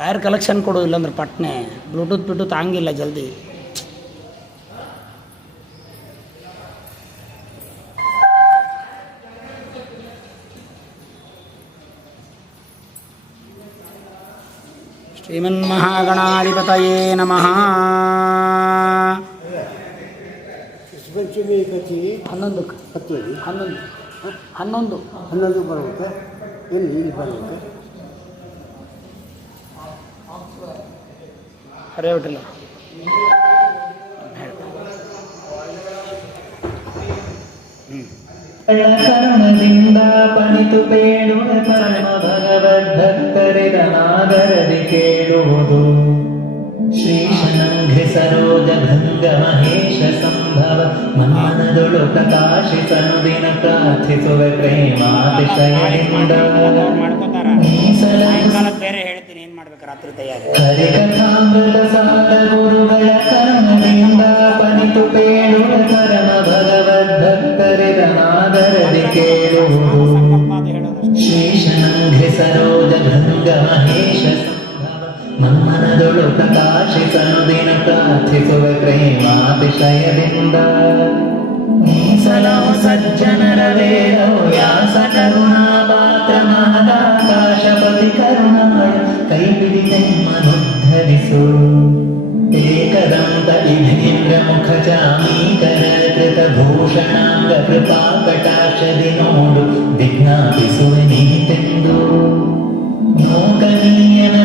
Wire collection ಕೊಡು ಇಲ್ಲಾಂದ್ರೆ ಪಟ್ನೆ. Bluetooth Bluetooth ಹಂಗಿಲ್ಲ ಜಲ್ದಿ. ಶ್ರೀಮನ್ಮಹಾಗಣಾಧಿಪತಯೇ ನಮಃ. ಹನ್ನೊಂದು ಹತ್ತುವರೆ? ಹನ್ನೊಂದು. ಹನ್ನೊಂದು. ಹನ್ನೊಂದು ಬರುತ್ತೆ. ಎಲ್ಲಿ ಇಲ್ಲಿ ಬರುತ್ತೆ? ಸರಿ ಬಿಟ್ಟಿಲ್ಲ. ಕರ್ಮದಿಂದ ಪಣಿತು ಪೇಳುವ ಪರಮ ಭಗವದ್ಭಕ್ತರಿದ ನಾಗರದಿ ಕೇಳುವುದು. ಶ್ರೀಶನಂಘೆ ಸರೋಜ ಭಂಗ ಮಹೇಶ ಸಂಭವ ಮನದೊಳು ಪ್ರಕಾಶಿಸನು ದಿನ ಪ್ರಾರ್ಥಿಸುವ ಪ್ರೇಮಾತಿಶಯದಿಂದ. ಬೇರೆ ಹೇಳ್ತೀನಿ ಏನು ಮಾಡ್ಬೇಕು ರಾತ್ರಿ ತಯಾರಿ? ಹರಿಕಥಾಮೃತ ಸಾರ ಗುರುಗಳ ಕರ್ಮದಿಂದ ಪನಿತು ಪೇಳುವ ಪರಮ ಭಗವದ್ಭಕ್ತರಿದ ನಾಗರದಿ ಕೇಳುವುದು. ಶ್ರೀಶನಂಘೆ ಸರೋಜ ಭಂಗ ಮಹೇಶ ಸಂಭವ ಮನ್ಮನದೊಳು ಪ್ರಕಾಶಿಸನು ದಿನ ಪ್ರಾರ್ಥಿಸುವ ಪ್ರೇಮಾತಿಶಯದಿಂದ ಮೀಸಲಾ ಸಜ್ಜನರ ವೇದೋ ವ್ಯಾಸ ಕರುಣಾ ಪಾತ್ರ ಮಹದಾಕಾಶಪತಿ ಕರುಣಾಳ ಕೈ ಹಿಡಿದೆಮ್ಮನುದ್ಧರಿಸು ಏಕದಂತ ಇಧೇಂದ್ರ ಮುಖ ಚಾಮೀಕರ ಕೃತ ಭೂಷಣಾಂಗ ಕೃಪಾ ಕಟಾಕ್ಷದಿ ನೋಡು ವಿಜ್ಞಾಪಿಸುವೆ ನೀತೆಂದು ನೋಕನೀಯನ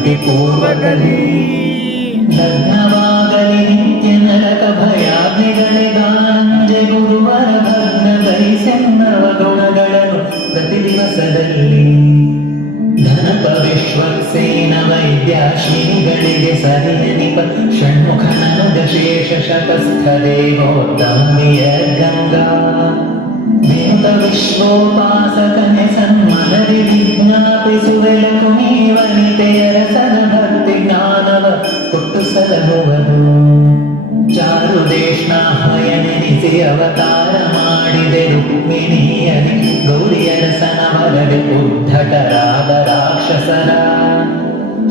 ಸರೋಜಯುಗಳದಿ ಭಕ್ತಿ ಪೂರ್ವಕಲಿ ಲಗ್ನವಾಗಲಿ ನಿತ್ಯ ನರಕ ಭಯಾಗ್ನಿಗಳಿಗಾಂಜೆ ಗುರುವರ ಭಗ್ನ ಗೈಸೆನ್ನವ ಗುಣಗಳನ್ನು ಪ್ರತಿ ದಿವಸದಲ್ಲಿ ಧನಪ ವಿಶ್ವಕ್ಸೇನ ವೈದ್ಯ ಶ್ರೀಗಳಿಗೆ ಸರಿಯನಿಪ ಷಣ್ಮುಖನನು ದಶೇಷ ಶತಸ್ಥ ದೇವೋತ್ತಮ್ಯ ಗಂಗಾ ದೇವ ವಿಶ್ವೋಪಾಸಕನೆ ಸನ್ಮನದಿ ವಿಜ್ಞಾಪಿಸುವೆಲ ಸಲಹುವನು ಚಾರು ದೇಶ್ನಾಹಯನೆನಿಸಿ ಅವತಾರ ಮಾಡಿದೆ ರುಕ್ಮಿಣಿಯರಿ ಗೌರಿಯರಸನವರಡೆ ಉದ್ಧಟರಾದ ರಾಕ್ಷಸರ.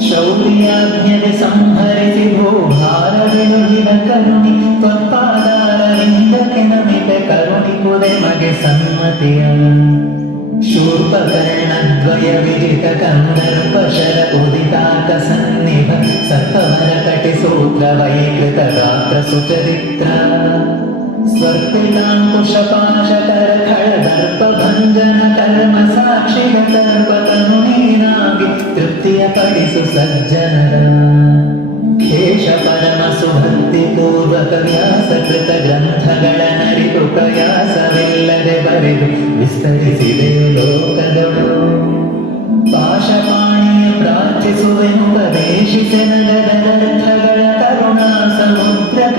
ಶೌರ್ಯಾಜ್ಞದೆ ಸಂಹರಿಸಿ ಭೂಭಾರವಿನುಗಿದ ಕರುಣಿ ತ್ವತ್ಪಾದಾರವಿಂದಕ್ಕೆ ನಮಿತೆ ಕರುಣಿಕುದೆ ಮಗೆ ಸಮ್ಮತಿಯ ಶೂರ್ಪಕರ್ಣದ್ವಯ ವಿಜಿತ ಕಂದರ್ಪ ಶರ ಉದಿತಾಕ ಸನ್ನಿಭ ಸರ್ಪವರ ತರ್ಪ ತನುನೀನಾಗಿ ತೃಪ್ತಿಯ ಪಡಿಸು ಸಜ್ಜನರ ಖೇಶ ಪರಮ ಸುಭಕ್ತಿ ಪೂರ್ವಕ ವ್ಯಾಸ ಕೃತ ಗ್ರಂಥಗಳ ನರಿತು ಪ್ರಯಾಸವಿಲ್ಲದೆ ಬರೆದು ವಿಸ್ತರಿಸಿದೆ ಲೋಕಗಳು ಪಾಶಪಾಣಿಯ ಪ್ರಾರ್ಥಿಸುವೆನುಪದೇಶಿಸನಗರರ್ಥಗಳ ಕರುಣಾ ಸಮುದ್ರ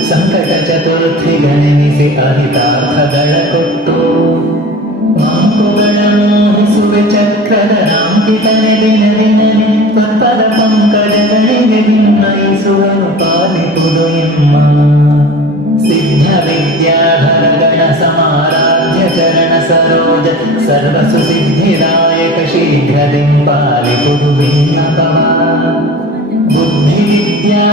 ಸುಖ ಸಂಕಟ ಚತುರ್ಥಿಗನೆನಿಸಿ ಅಹಿತಾರ್ಥಗಳ ಕೊಟ್ಟು ಮಾಂಕುಗಳ ಮೋಹಿಸುವೆ ಚಕ್ರದ ನಾಂಕಿತನೆ ದಿನ ದಿನನೆ ತ್ವತ್ಪದ ಪಂಕಜಗಳಿಗೆ ವಿನ್ನಯಿಸುವನು ಪಾಲಿಪುದು ಎಮ್ಮ ಸಿದ್ಧ ವಿದ್ಯಾಧರ ಗಣ ಸಮಾರಾಧ್ಯ ಚರಣ ಸರೋಜ ಸರ್ವಸು ಸಿದ್ಧಿದಾಯಕ ಶೀಘ್ರದಿಂ ಪಾಲಿಪುದು ವಿನ್ನಪವ ಬುದ್ಧಿ ವಿದ್ಯಾ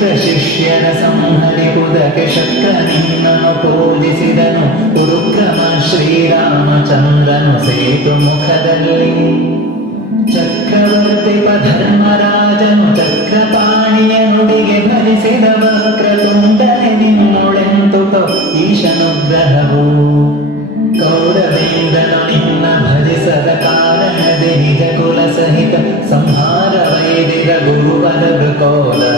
ಶುಕ್ರ ಶಿಷ್ಯನ ಸಂಹರಿಪುದಕ್ಕೆ ಶಕ್ತ ನಿನ್ನನು ಪೂಜಿಸಿದನು ಕುರುಕ್ರಮ ಶ್ರೀರಾಮಚಂದ್ರನು ಸೇತು ಮುಖದಲ್ಲಿ ಚಕ್ರವರ್ತಿ ಧರ್ಮರಾಜನು ಚಕ್ರಪಾಣಿಯ ನುಡಿಗೆ ಭರಿಸಿದ ವಕ್ರತುಂಡನೆ ನಿನ್ನೊಳೆಂತು ಈಶನುಗ್ರಹವು ಕೌರವೇಂದನು ನಿನ್ನ ಭಜಿಸದ ಕಾರಣ ನಿಜ ಕುಲ ಸಹಿತ ಸಂಹಾರ ವೈದಿರ ಗುರುವರ ಮೃಕೋದರನ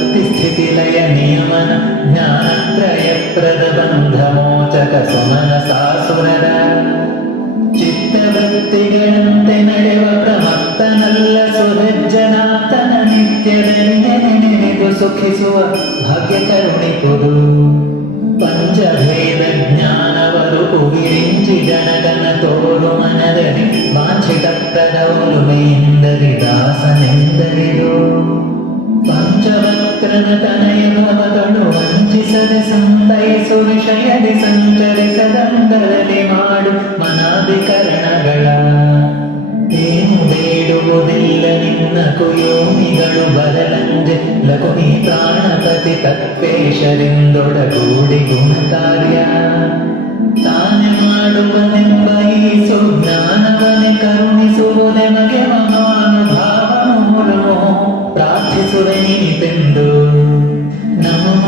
ಕೃಪಾಕರೇಶ ಕೃತಜ್ಞ ಕಾಮದ ಕಾಯು ಕೈ ಬಿಡಿದು ಲೇಖಕಾಗ್ರಣಿ ಮನ್ಮನದ ದುರ್ವ್ಯಾಕುಲವ ಪರಿಹರಿಸುದಯದೆ ಪಿನಾಕಿ ಭಾಗ್ಯಾತನುಜ ವೃದ್ಧವ ಪ್ರಾರ್ಥಿಸುವೆ ನಿನ್ನ ನಿತ್ಯ ಮಂಗಳ ಚರಿತ ಜಗದುತ್ಪತ್ತಿ ಸ್ಥಿತಿ ಲಯ ನಿಯಮನ ಜ್ಞಾನತ್ರಯ ಪ್ರದ ಬಂಧ ಮೋಚಕ ಸುಮನ ಸಾಸುರರ ಚಿತ್ತವೃತ್ತಿಗಳಂತೆ ನಡೆವ ಪ್ರಮತ್ತನಲ್ಲ ಸುರಜ್ಜನಾತನ ನಿತ್ಯದಲ್ಲಿ ನೆನೆದು ಸುಖಿಸುವ ಭಾಗ್ಯ ಕರುಣಿಪುದು ಪಂಚಭೇದ ಜ್ಞಾನವರು ವಿರಿಂಚಿ ಜನಗನ ತೋರು ಮನದಲ್ಲಿ ವಾಂಛಿತ ಪ್ರದೌಲುಮೆಯಿಂದರಿ ದಾಸನೆಂದರಿದು ಪಂಚವಕ್ರನ ತನಯ ಭವಗಳು ವಂಚಿಸದೆ ಸಂತೈಸು ವಿಷಯದಿ ಸಂಚರಿಸದಂದರಲ್ಲಿ ಮಾಡು ಮನಾಧಿಕರಣಗಳ ಏನು ಬೇಡುವುದಿಲ್ಲ ನಿನ್ನ ಕುಯೋಮಿಗಳು ಬದಲಂಜೆ ಲಘುಮಿ ಪ್ರಾಣಪತಿ ತತ್ವೇಶರಿಂದೊಡಗೂಡಿ ಗುಣಕಾರ್ಯ ತಾನೆ ಮಾಡುವನೆಂಬ ಈ ಸುಜ್ಞಾನವನೆ ಕರುಣಿಸುವುದೆ ಮಗೆ ಮಹಾನುಭಾವನು ಮುರುಮೋ ಪ್ರಾರ್ಥಿಸುವೆ ನೀತೆಂದು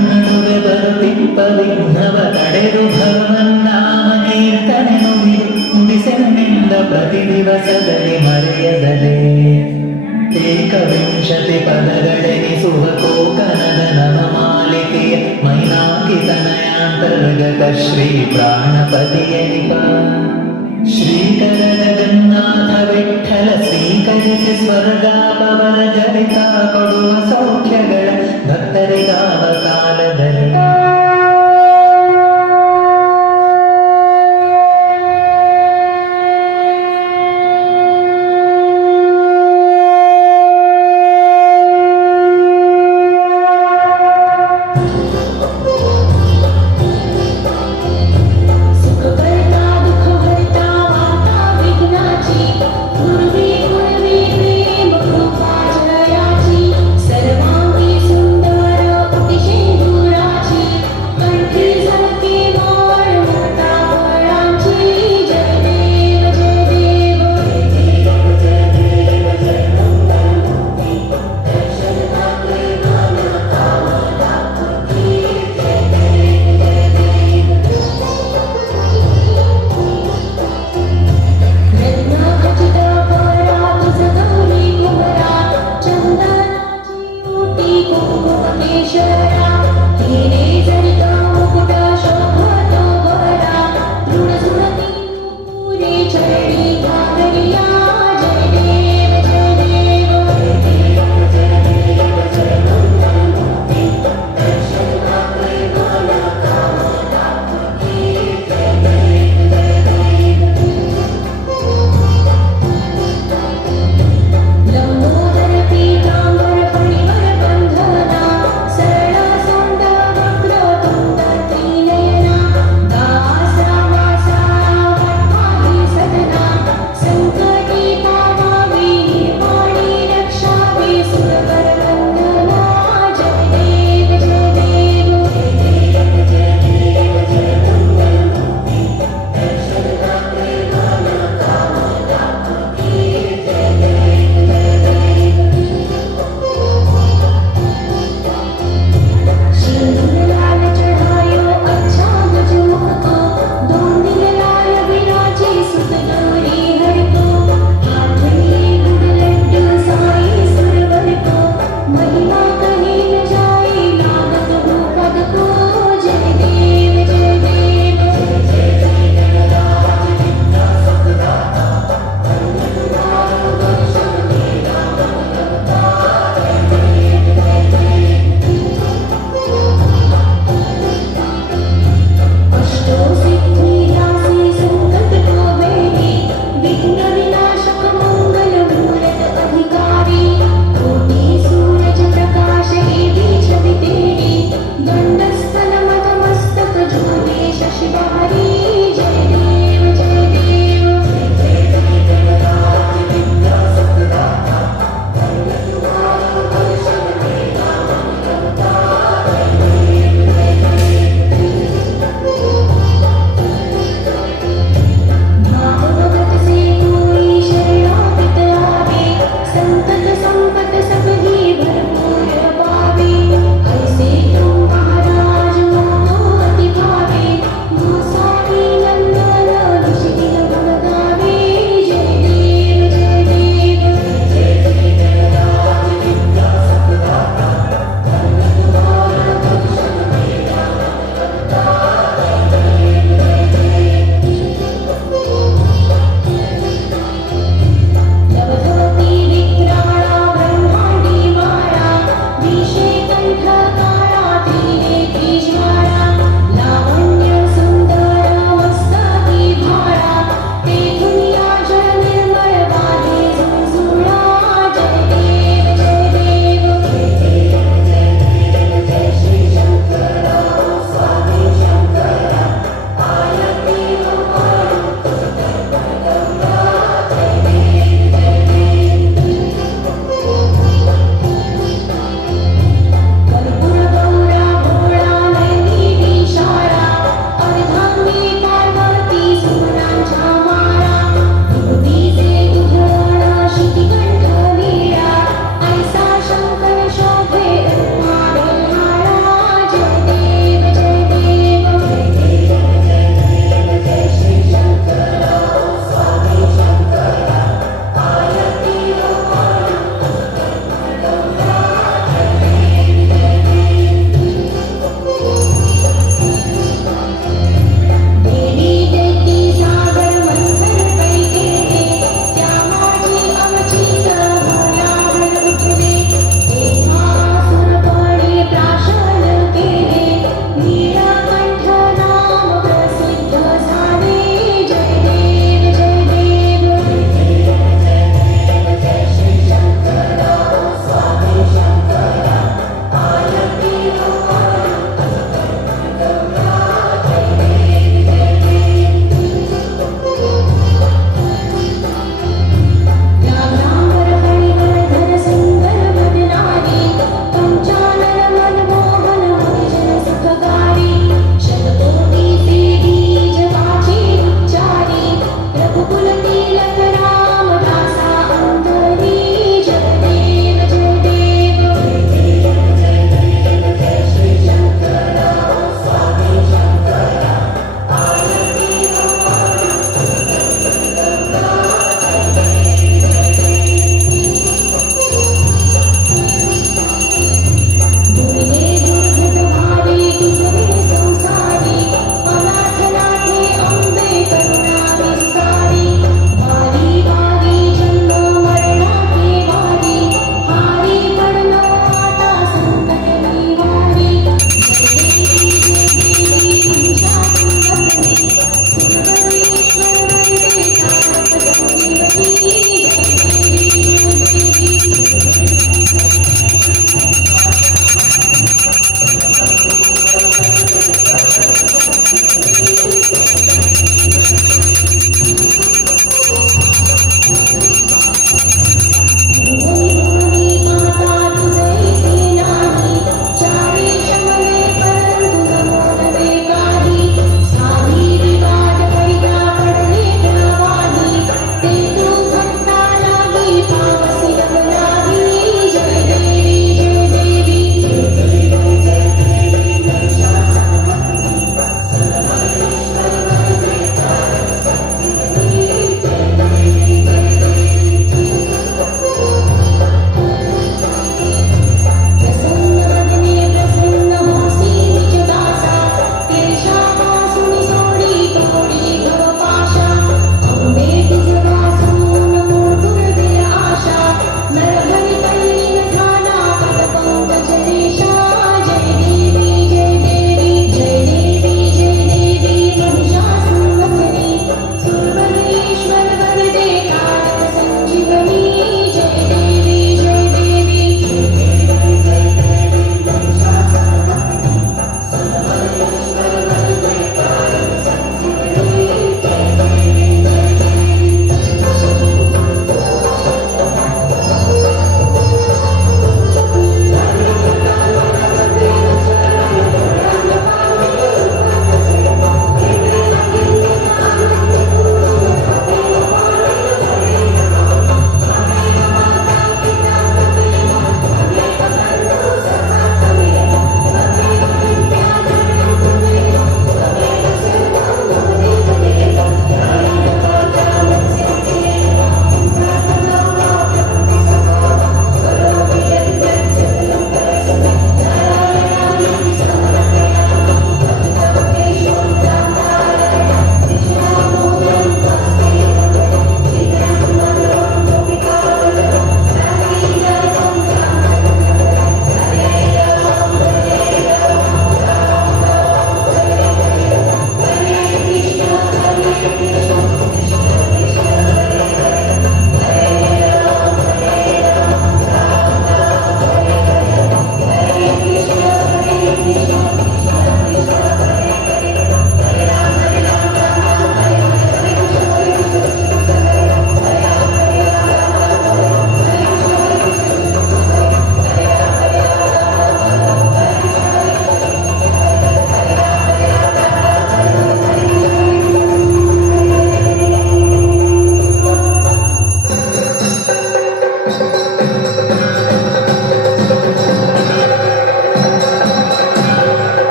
ನಡುವೆ ಬರುತ್ತಿಪ್ಪ ವಿಘ್ನವ ತಡೆದು ಭಗವನ್ನಾಮ ಕೀರ್ತನೆ ನುಡಿದು ನುಡಿಸೆನ್ನಿಂದ ಪ್ರತಿ ದಿವಸದಲ್ಲಿ ಮರೆಯದಲೇ. ಏಕವಿಂಶತಿ ಪದಗಳೆನಿಸುವ ಕೋಕನದ ನವಮಾಲಿಕೆಯ ಮೈನಾಕಿತನಯಾಂತರ್ಗತ ಶ್ರೀ ಪ್ರಾಣಪತಿಯನಿಪ ಶ್ರೀಕರ ಜಗನ್ನಾಥ ವಿಠಲ ಸ್ವೀಕರಿಸಿ ಸ್ವರ್ಗಾಪವರ ಜನಿತ ಕೊಡುವ ಸೌಖ್ಯಗಳ ಭಕ್ತರಿಗಾವ ಕಾಲದಲ್ಲಿ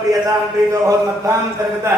प्रियतां प्रीतो भवद्भक्तां सर्वदा